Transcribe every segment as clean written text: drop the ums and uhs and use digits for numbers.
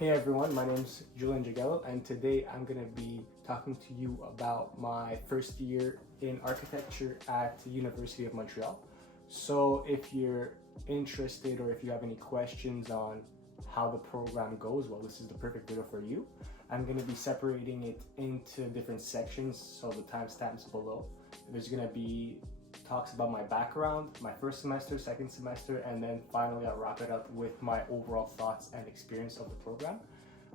Hey everyone, my name is Julian Jagello, and today I'm going to be talking to you about my first year in architecture at the University of Montreal. So if you're interested or if you have any questions on how the program goes, well, this is the perfect video for you. I'm going to be separating it into different sections, so the timestamps below. There's going to be talks about my background, my first semester, second semester, and then finally I'll wrap it up with my overall thoughts and experience of the program.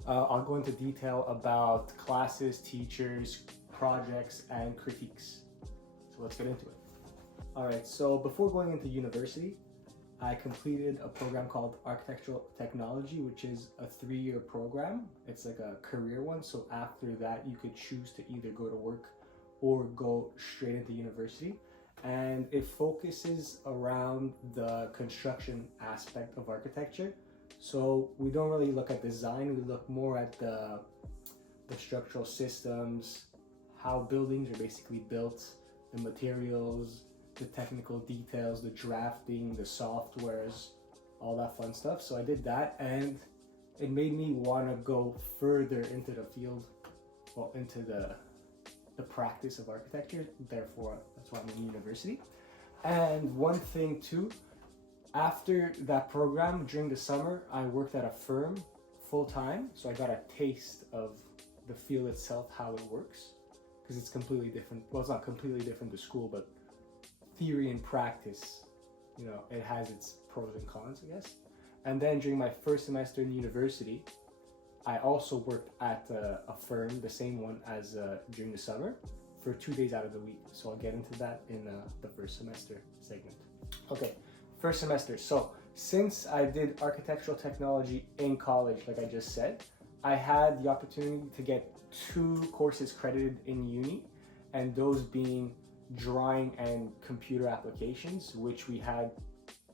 I'll go into detail about classes, teachers, projects, and critiques. So let's get into it. All right, so before going into university, I completed a program called Architectural Technology, which is a 3-year program. It's like a career one, so after that you could choose to either go to work or go straight into university. And it focuses around the construction aspect of architecture. So we don't really look at design, we look more at the structural systems, how buildings are basically built, the materials, the technical details, the drafting, the softwares, all that fun stuff. So I did that, and it made me want to go further into the field, well, into the practice of architecture. Therefore, that's why I'm in university. And one thing too, after that program, during the summer, I worked at a firm full-time, so I got a taste of the field itself, how it works, because it's completely different. Well, it's not completely different to school, but theory and practice, you know, it has its pros and cons, I guess. And then during my first semester in university, I also worked at a firm, the same one as during the summer, for 2 days out of the week. So I'll get into that in the first semester segment. Okay, first semester. So since I did architectural technology in college, like I just said, I had the opportunity to get 2 courses credited in uni, and those being drawing and computer applications, which we had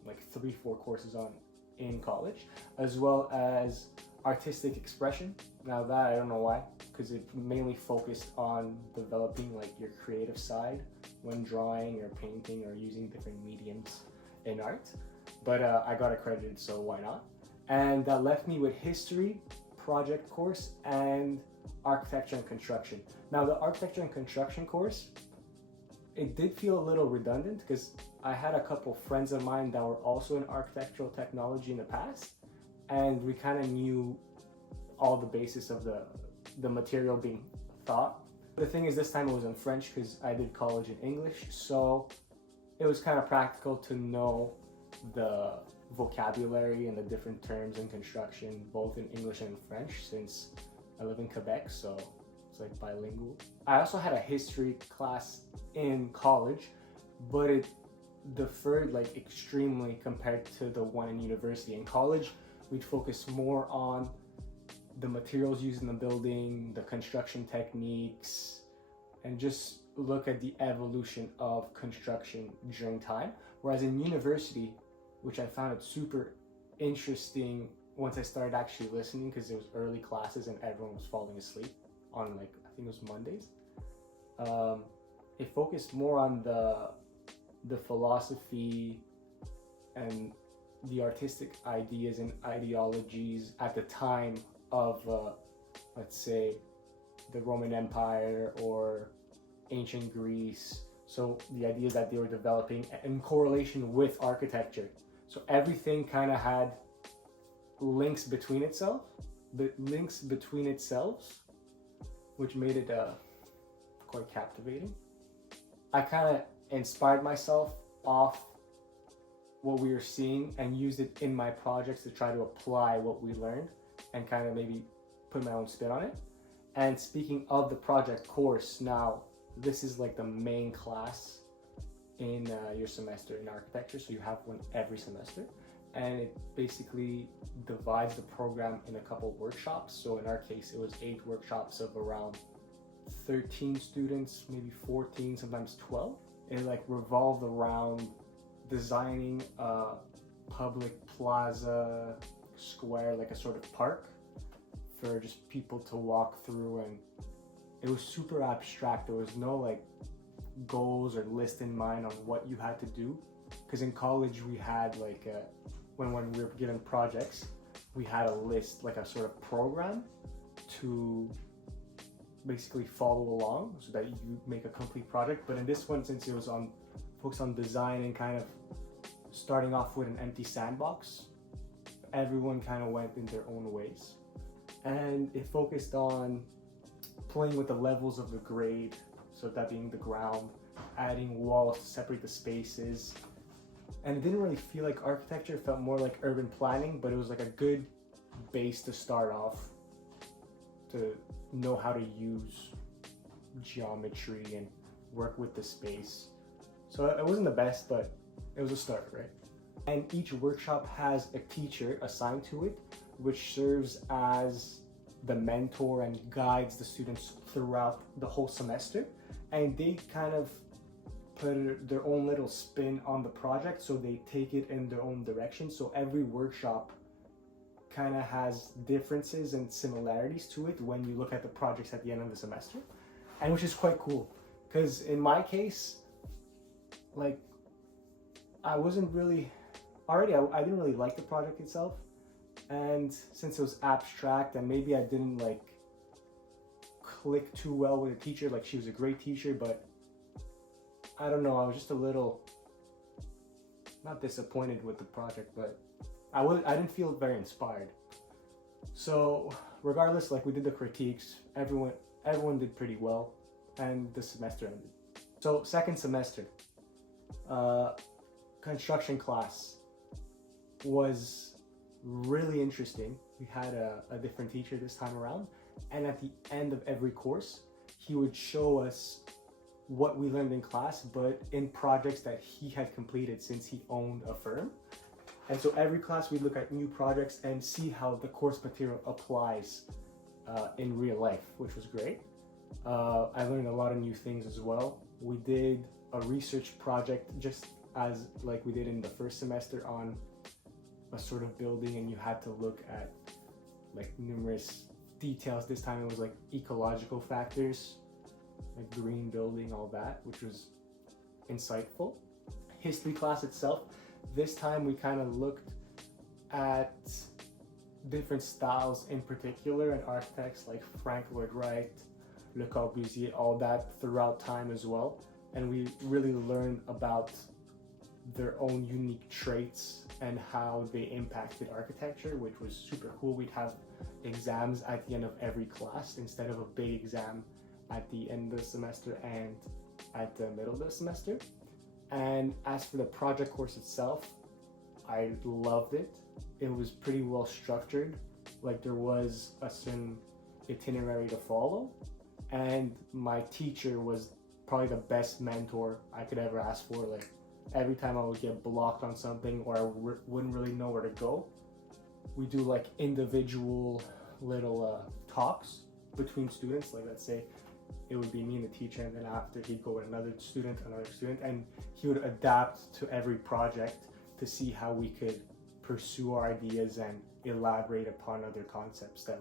like 3-4 courses on in college, as well as artistic expression. Now that I don't know why, because it mainly focused on developing like your creative side when drawing or painting or using different mediums in art, but I got accredited, so why not? And that left me with history, project course, and architecture and construction. Now the architecture and construction course, it did feel a little redundant because I had a couple friends of mine that were also in architectural technology in the past, and we kind of knew all the basis of the material being taught. The thing is, this time it was in French because I did college in English, so it was kind of practical to know the vocabulary and the different terms in construction, both in English and French, since I live in Quebec, so it's like bilingual. I also had a history class in college, but it differed like extremely compared to the one in university. In college, we'd focus more on the materials used in the building, the construction techniques, and just look at the evolution of construction during time. Whereas in university, which I found it super interesting once I started actually listening, because it was early classes and everyone was falling asleep on, like, I think it was Mondays. It focused more on the philosophy and the artistic ideas and ideologies at the time of, let's say, the Roman Empire or ancient Greece. So the ideas that they were developing in correlation with architecture. So everything kind of had links between itself, which made it quite captivating. I kind of inspired myself off what we were seeing and used it in my projects to try to apply what we learned and kind of maybe put my own spin on it. And speaking of the project course, now this is like the main class in your semester in architecture, so you have one every semester, and it basically divides the program in a couple workshops. So in our case, it was 8 workshops of around 13 students, maybe 14, sometimes 12. It like revolved around designing a public plaza square, like a sort of park for just people to walk through, and it was super abstract. There was no like goals or list in mind on what you had to do, because in college we had like when we were given projects, we had a list, like a sort of program to basically follow along so that you make a complete project. But in this one, since it was focused on design and kind of starting off with an empty sandbox, everyone kind of went in their own ways. And it focused on playing with the levels of the grade, so that being the ground, adding walls to separate the spaces. And it didn't really feel like architecture, it felt more like urban planning, but it was like a good base to start off, to know how to use geometry and work with the space. So it wasn't the best, but it was a start, right? And each workshop has a teacher assigned to it, which serves as the mentor and guides the students throughout the whole semester. And they kind of put their own little spin on the project, so they take it in their own direction. So every workshop kind of has differences and similarities to it when you look at the projects at the end of the semester, and which is quite cool, because in my case, like, I wasn't really I didn't really like the project itself, and since it was abstract and maybe I didn't like click too well with the teacher, like she was a great teacher, but I don't know, I was just a little not disappointed with the project, but I didn't feel very inspired. So regardless, like, we did the critiques, everyone did pretty well, and the semester ended. So second semester, construction class was really interesting. We had a different teacher this time around, and at the end of every course, he would show us what we learned in class, but in projects that he had completed since he owned a firm. And so every class we'd look at new projects and see how the course material applies in real life, which was great. I learned a lot of new things as well. We did a research project just as like we did in the first semester on a sort of building, and you had to look at like numerous details. This time it was like ecological factors, like green building, all that, which was insightful. History class itself, this time we kind of looked at different styles in particular, and architects like Frank Lloyd Wright, Le Corbusier, all that throughout time as well. And we really learned about their own unique traits and how they impacted architecture, which was super cool. We'd have exams at the end of every class instead of a big exam at the end of the semester and at the middle of the semester. And as for the project course itself, I loved it. It was pretty well structured. Like, there was a certain itinerary to follow, and my teacher was probably the best mentor I could ever ask for. Like, every time I would get blocked on something or I wouldn't really know where to go, we do like individual little talks between students. Like, let's say it would be me and the teacher, and then after he'd go with another student, and he would adapt to every project to see how we could pursue our ideas and elaborate upon other concepts that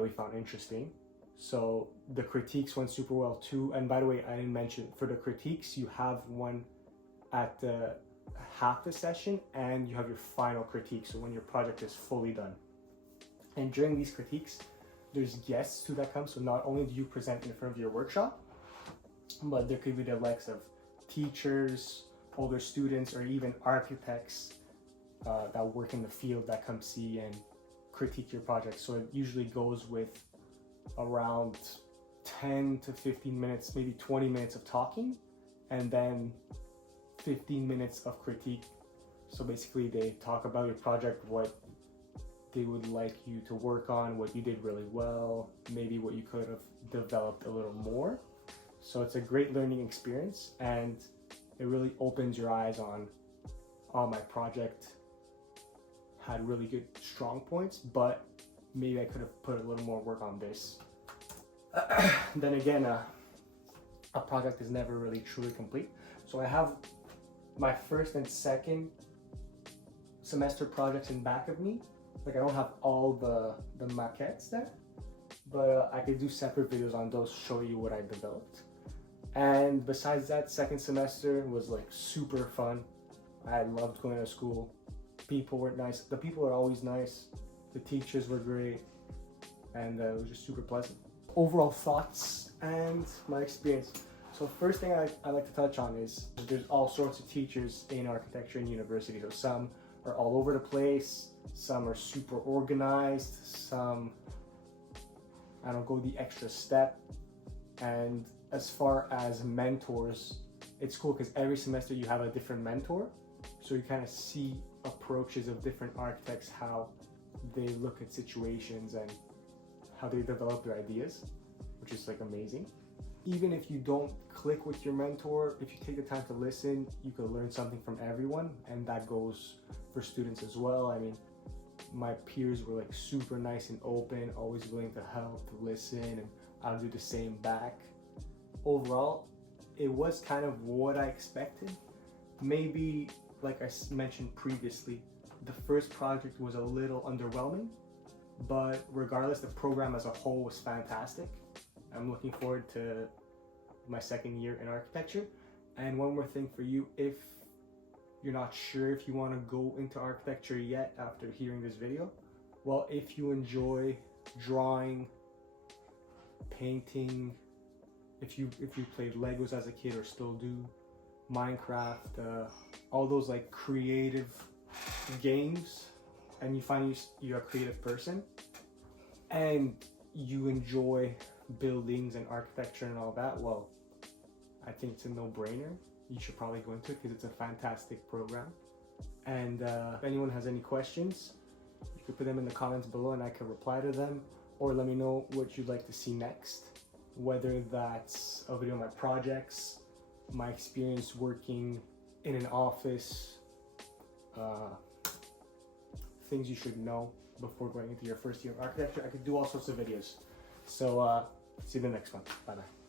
we found interesting. So the critiques went super well too. And by the way, I didn't mention, for the critiques, you have one at the half the session, and you have your final critique, so when your project is fully done. And during these critiques, there's guests too that come, so not only do you present in front of your workshop, but there could be the likes of teachers, older students, or even architects that work in the field that come see and critique your project. So it usually goes with around 10 to 15 minutes, maybe 20 minutes of talking, and then 15 minutes of critique. So basically they talk about your project, what they would like you to work on, what you did really well, maybe what you could have developed a little more. So it's a great learning experience, and it really opens your eyes on, oh, my project had really good strong points, but maybe I could have put a little more work on this. Then again, a project is never really truly complete. So I have my first and second semester projects in back of me. Like, I don't have all the maquettes there, but I could do separate videos on those, show you what I developed. And besides that, second semester was like super fun. I loved going to school. People were nice. The people are always nice. The teachers were great, and it was just super pleasant. Overall thoughts and my experience. So first thing I like to touch on is there's all sorts of teachers in architecture and university. So some are all over the place, some are super organized, some I don't go the extra step. And as far as mentors, it's cool because every semester you have a different mentor. So you kind of see approaches of different architects, how they look at situations and how they develop their ideas, which is like amazing. Even if you don't click with your mentor, if you take the time to listen, you can learn something from everyone, and that goes for students as well. I mean, my peers were like super nice and open, always willing to help, to listen, and I'll do the same back. Overall, it was kind of what I expected. Maybe, like I mentioned previously, the first project was a little underwhelming, but regardless, the program as a whole was fantastic. I'm looking forward to my second year in architecture. And one more thing for you, if you're not sure if you want to go into architecture yet after hearing this video, well, if you enjoy drawing, painting, if you played Legos as a kid or still do, Minecraft, all those like creative games, and you find you're a creative person and you enjoy buildings and architecture and all that, well, I think it's a no-brainer. You should probably go into it because it's a fantastic program. And if anyone has any questions, you could put them in the comments below and I can reply to them, or let me know what you'd like to see next, whether that's a video of my projects, my experience working in an office, things you should know before going into your first year of architecture. I could do all sorts of videos. So see you in the next one. Bye bye.